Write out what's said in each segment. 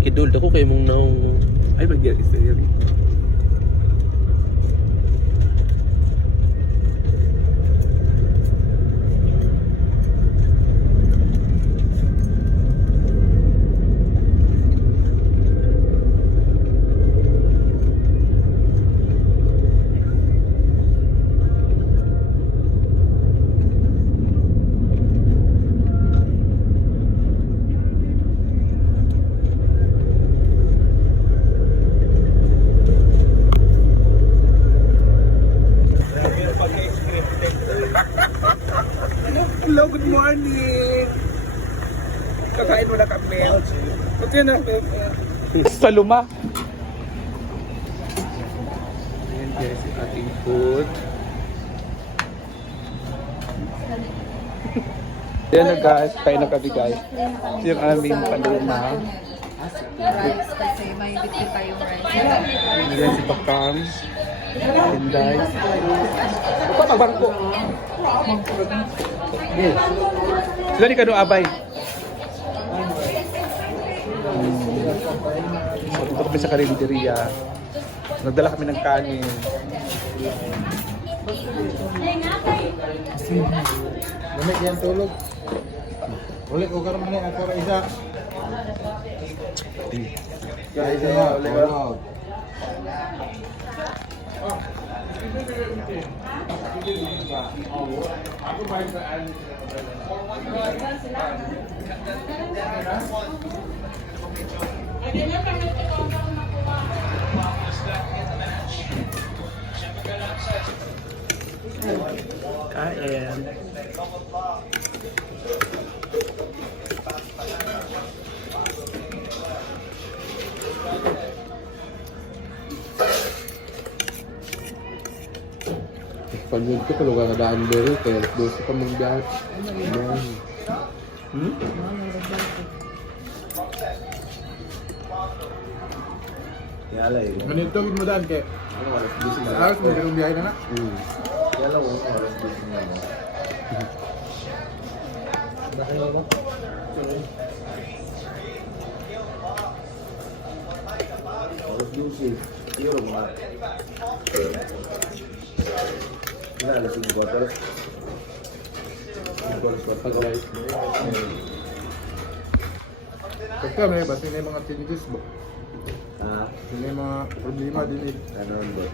kidul dako kay mong naong ay bagya istorya. Hello, good morning! Kakain mo na kami. Ito yun ang Sa luma. ayan guys, yung ating food. Yan na guys, kain na kami guys. Yung aming paluma. Rice kasi may bitbit tayong rice. Yan si Pakam. Hinday. Ito magbangko. Yes. Sila ni Kano Abay. So, dito kami sa karinderya. Nagdala kami ng kanin. Lamig yan tulog. Ulit ko karon man ako ra isa. Kaya isa na ulit ko. Kain. Pagod ko tulog ang daan dere kaya doon sa pamangbiyahe. Yala eh. Ganito gid mo daan kay. Alas mo ganung biyahe na na. Yala mo oras dito na. Oras dito. Iyo mo. Wala na sa bottle. Pagka may basi na mga changes ba? Ah, May mga problema din eh. ano ba?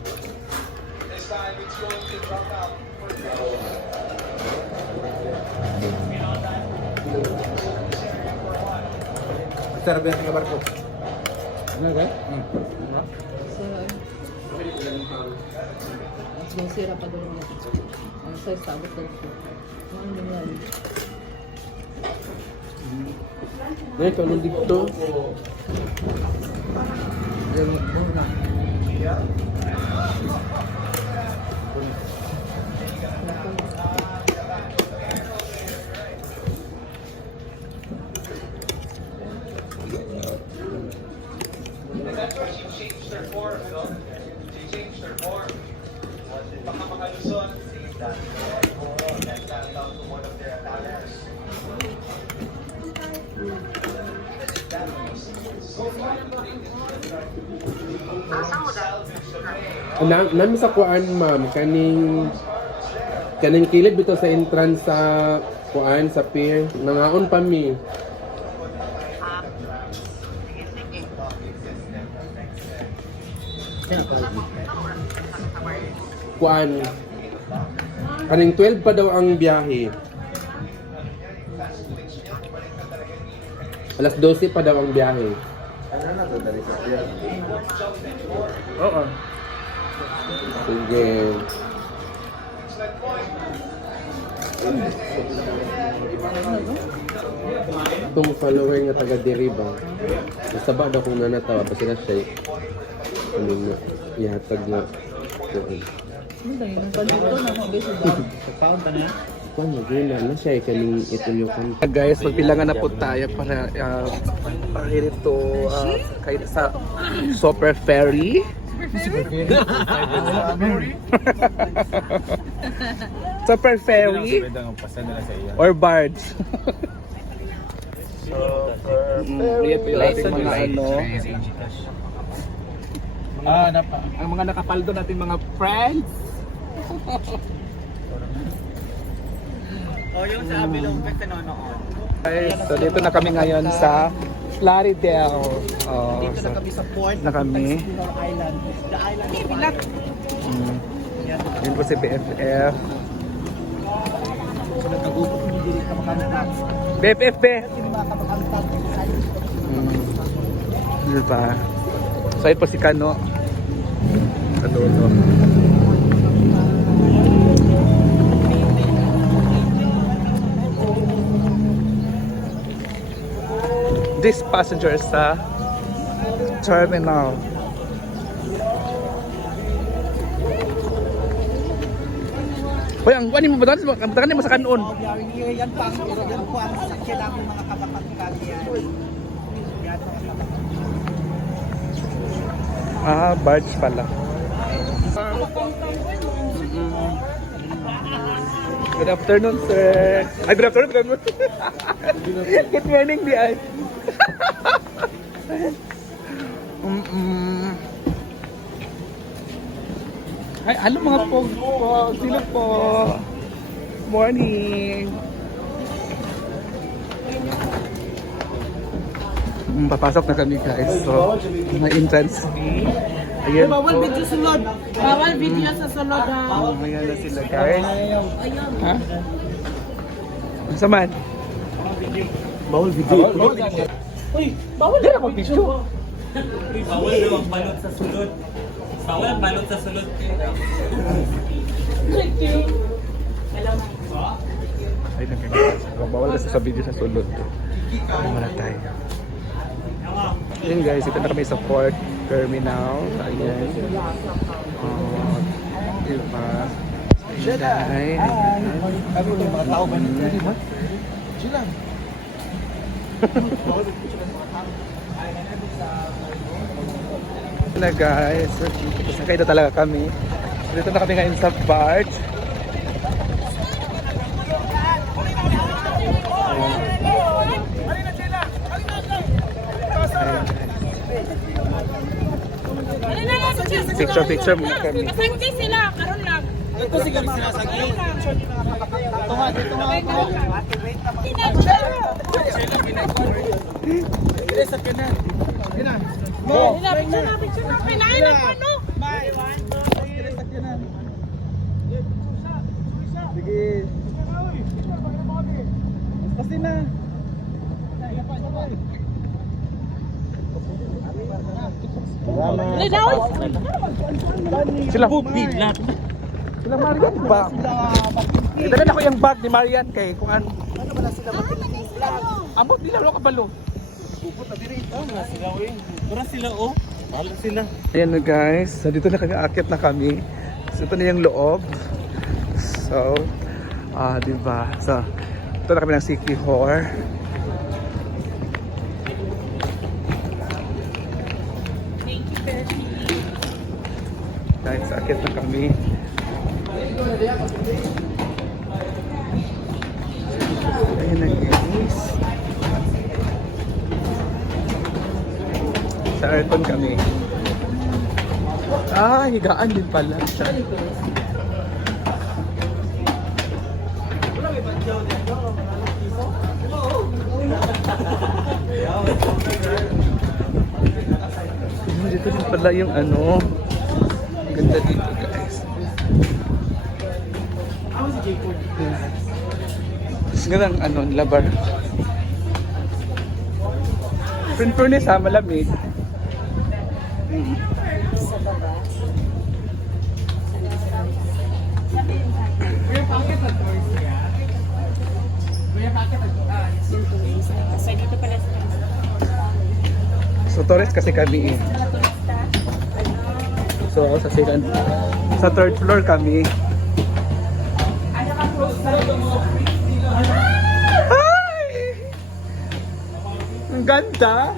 Sarap yan nga barko. Ano ba? So, sira pa doon mga ang size sabot ng soup. Ano yan? Nek, ano dito? Yan na. Nami sa kuan ma'am, kaning kilid bito sa entrance sa kuan sa pier. Nangaon pa mi. Kuan. Kaning 12 pa daw ang biyahe. Alas 12 pa daw ang biyahe. Oo. Sige. Itong follower nga taga Diriba. Nasaba daw kung nanatawa pa sila siya. Ano nga, ihatag nga. Ano ba yun? Pagdito na mga beso ba? Pagkaon ta na. Paano yun na siya kaning itulyokan. Guys, magpilangan na po tayo para ito kayo sa Super Ferry. Super Ferry or barge. Yan po yung ating mga ano. Ang mga nakapaldo natin mga friends. Yung sa Abilong Fest nanonood. Guys, so dito na kami ngayon sa Plaridel. Dito na kami sa port. Na kami. Island. The island. Yun po si BFF. So nagkagupo kami dito sa makantag. BFF be! Yung mga kamakantag. Diba? So ayun po si Kano. Sa dulo. This passenger is sa terminal. Hoy, ang kunin mo ba doon? Ang mo sa kanon. Yan pa ang sakyan namin mga kamakantag yan. Yan mga kamakantag. Ah, barge pala. Good afternoon, sir. Ay, good afternoon. Good morning, di ay. Ay, ano mga pog po? Sino po? Morning. Papasok na kami guys. So, mga entrance fee. Ayan po. Bawal video sulod. Bawal video sa sulod. Ayan na sila guys. Ha? Ang saman? Bawal video. Uy, bawal Hindi ako video. Bawal daw ang balot sa sulod. Bawal ang balot sa sulod. Ay, nagkagawa. Bawal kasi sa video sa sulod. Ano muna tayo. Ayan guys, ito na kami sa port terminal. Ayan. Oh, diba? Ayan. Ano yung mga tao ba nito? Sila. Na guys, sakay na talaga kami. Dito na kami ngayon sa barge. Picture muna kami. Pasangki sila, karon lang. Ito siguro sinasagi. Tunga, dito mga ako. Dili sa kanan. Kina. Mo. Picture na. Kinain na po, no? Bye. Dili sa kanan. Sige. Kasi na. Lidaw! Sila Biglat. Sila Marian ba? Ito na ako yung bag ni Marian kay kung ano. Amot nila lo kabalo. Tura sila oh. Balo sila. Ayan na guys, so dito na kami aakyat na kami. So ito na yung loob. So, diba? So, ito na kami ng Siquijor. Guys, aakyat na kami. Ayan na guys. Sa aircon kami. Higaan din pala siya. Dito din pala yung ano. Ganda dito guys. Ganda ang ano, labar. Furnace ha, malamig. So Torres kasi kami eh. So sa second, sa third floor kami. Hi! Ang ganda!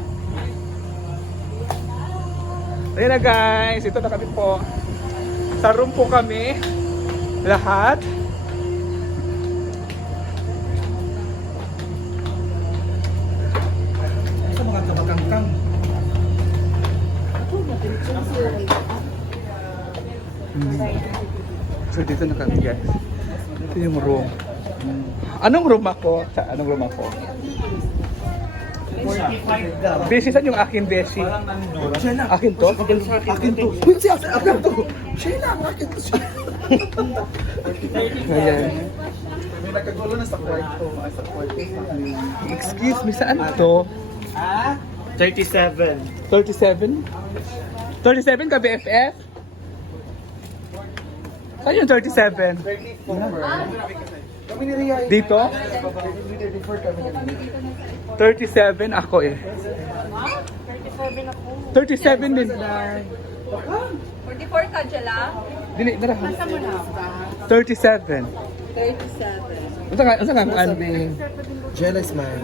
Ayan na guys, ito na kami po. Sa room po kami. Lahat. So dito na kami guys. Ito yung room. Anong room ako? Sa anong room ako? Beshi, saan yung akin, Beshi? Akin to? Akin to. Akin to. Siya lang, akin to siya. Ayan. May nagkagulo na sa kwarto. Sa kwarto. Excuse me, saan to? 37. 37? 37 ka, BFF? Saan yung 37? 34. Kami ni Ria. Dito? 34 kami ni Ria. 37 ako eh. 37 din. 44 ka, Jela? Dili, dara. Masa mo na? 37. 37. Unsa ka ang Jealous man.